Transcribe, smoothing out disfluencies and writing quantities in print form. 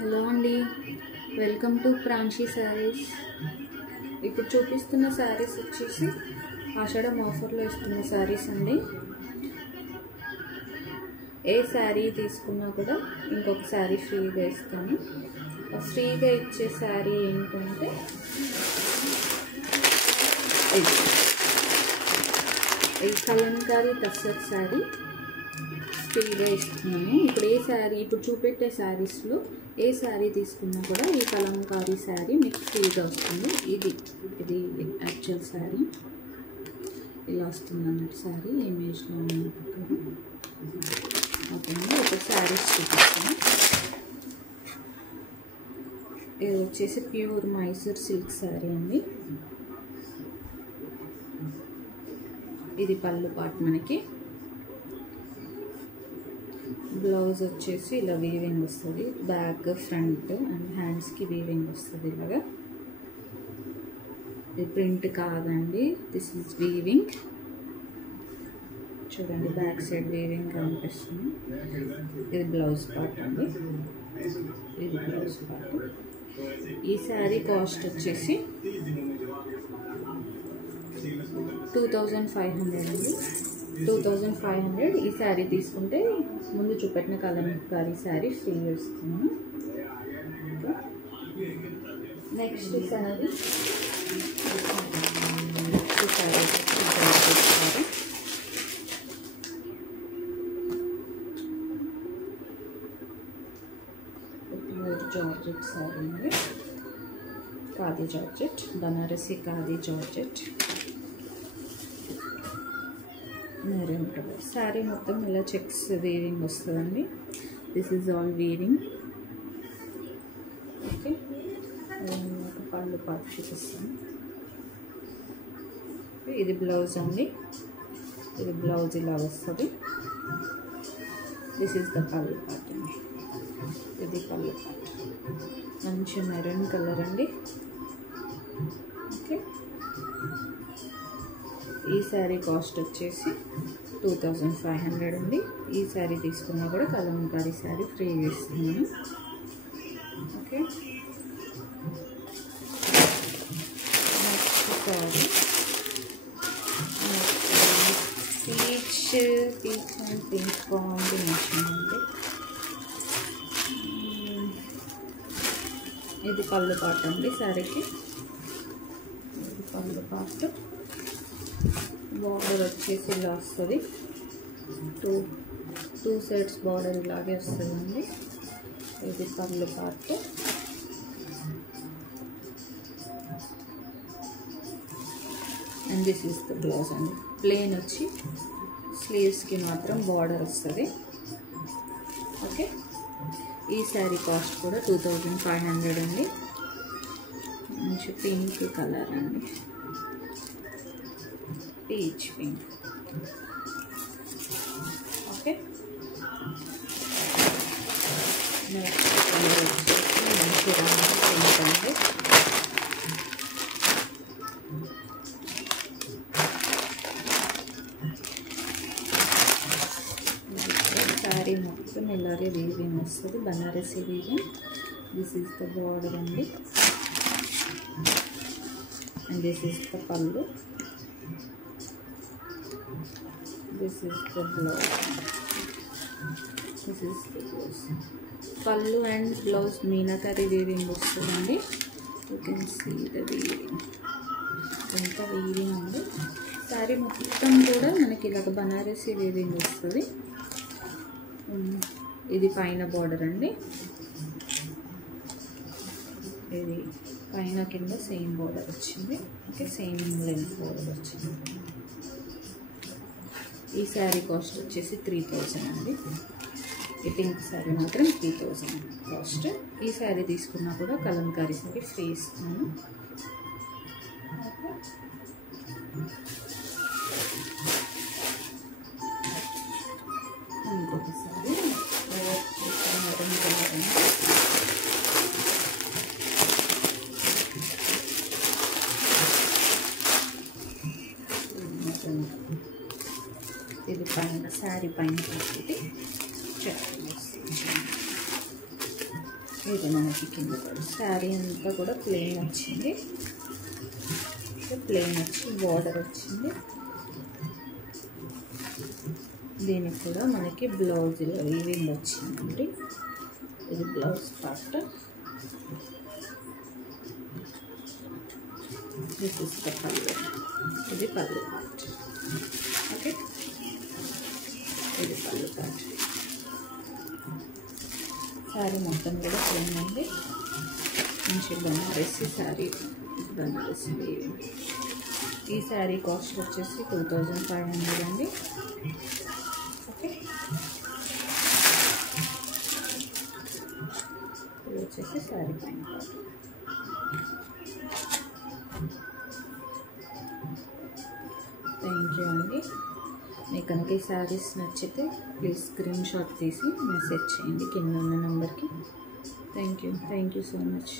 Hello అండి, welcome to ప్రాంశీ saris. ఇప్పుడు చూపిస్తున్న శారీస్ వచ్చేసి ఆషాఢం ఆఫర్లో ఇస్తున్న శారీస్ అండి. ఏ శారీ తీసుకున్నా కూడా ఇంకొక శారీ ఫ్రీగా ఇస్తాను. ఫ్రీగా ఇచ్చే శారీ ఏంటంటే ఈ కలంకారీ టస్సర్ శారీ ఫ్రీగా ఇస్తున్నాను. ఇప్పుడు చూపెట్టే శారీస్లో ఏ శారీ తీసుకున్నా కూడా ఈ కలంకారీ శారీ మీకు ఫ్రీగా వస్తుంది. ఇది యాక్చువల్ శారీ ఇలా వస్తుంది అన్నట్టు. శారీ ఇమేజ్లో ఉన్నట్టు. ఓకే అండి, ఒక శారీస్ చూపిస్తాను. ఇది వచ్చేసి ప్యూర్ మైసూర్ సిల్క్ శారీ అండి. ఇది పళ్ళు పార్ట్. మనకి బ్లౌజ్ వచ్చేసి ఇలా వీవింగ్ వస్తుంది. బ్యాక్, ఫ్రంట్ అండ్ హ్యాండ్స్కి వీవింగ్ వస్తుంది. ఇలాగా ఇది ప్రింట్ కాదండి, దిస్ ఈజ్ వీవింగ్. చూడండి, బ్యాక్ సైడ్ వీవింగ్ కనిపిస్తుంది. ఇది బ్లౌజ్ పార్ట్ అండి. ఇది బ్లౌజ్ పార్ట్. ఈ శారీ కాస్ట్ వచ్చేసి 2500 అండి. 2500. ఈ శారీ తీసుకుంటే ముందు చూపెట్టిన కలంకారీ శారీ ఫ్రీ వస్తుంది. నెక్స్ట్ శారీ జార్జెట్ శారీ అండి. Khadi georgette, Banarasi khadi georgette, maroon colour. Sari మొత్తం ఇలా చెక్స్ వీవింగ్ వస్తుందండి. This is all weaving. Okay, ఒక పళ్ళు పార్ట్ చూపిస్తాను. ఇది బ్లౌజ్ అండి. ఇది బ్లౌజ్ ఇలా వస్తుంది. దిస్ ఈజ్ ద పళ్ళు పార్ట్ అండి. ఇది పళ్ళు పార్ట్. మంచి మెరూన్ కలర్ అండి. ఓకే, ఈ శారీ కాస్ట్ వచ్చేసి 2500 ఉంది. ఈ శారీ తీసుకున్నా కూడా కలంకారీ శారీ ఫ్రీ ఇస్తున్నాను. Okay, next sari peach and pink combination అండి. ఇది పళ్ళు పార్ట్ అండి. శారీకి ఇది పళ్ళు పార్ట్. బార్డర్ వచ్చేసి ఇలా వస్తుంది. టూ సైడ్స్ బార్డర్ ఇలాగే వస్తుందండి. ఇది పళ్ళు part. And this is the blouse అండి. ప్లెయిన్ వచ్చి స్లీవ్స్కి మాత్రం బార్డర్ వస్తుంది. ఓకే, ఈ శారీ కాస్ట్ కూడా 2500 అండి. మంచి పింక్ కలర్ అండి, peach pink. Okay, next colour వచ్చేసి మంచి రామ పింక్ అండి. శారీ మొత్తం ఇలాగే వీవింగ్ వస్తుంది, Banarasi weaving. This is the border అండి. అండ్ దిస్ ఈజ్ ద పళ్ళు. This is the blouse. This is the blouse. Pallu and blouse meenakari weaving vastundandi. You can see the weaving. Anta weaving undi. Saree mottham kuda manaki ilaga banarasi weaving vastadi. Idi paina border andi. Idi paina kinda same border vachindi. Okay, same length border vachindi. ఈ sari cost వచ్చేసి 3000 అండి. ఈ pink sari మాత్రం 3000 cost. ఈ శారీ తీసుకున్నా కూడా Kalamkari sari free ఇస్తున్నాను. ఇంకొక శారీ మెరూన్ కలర్ అండి. ఇది పైన శారీ పైన ఇది ఇది మనకి కింద కూడా శారీ అంతా కూడా ప్లెయిన్ వచ్చింది, ప్లెయిన్ వచ్చి బార్డర్ వచ్చింది. దీనికి కూడా మనకి బ్లౌజ్ వీవింగ్ వచ్చిందండి. ఇది blouse part, this is the పళ్ళు, ఇది పళ్ళు పార్ట్. ఓకే, ఇది పళ్ళు పార్ట్. శారీ మొత్తం కూడా ప్లెయిన్ ఉంది. మంచి బనారసి శారీ, బనారసి వీవింగ్. ఈ శారీ కాస్ట్ వచ్చేసి 2500 అండి. ఓకే, ఇది వచ్చేసి శారీ పైన. థ్యాంక్ యూ అండి. మీకు కనుక ఈ శారీస్ నచ్చితే ప్లీజ్ స్క్రీన్ షాట్ తీసి మెసేజ్ చేయండి కింద ఉన్న నెంబర్కి. Thank you so much.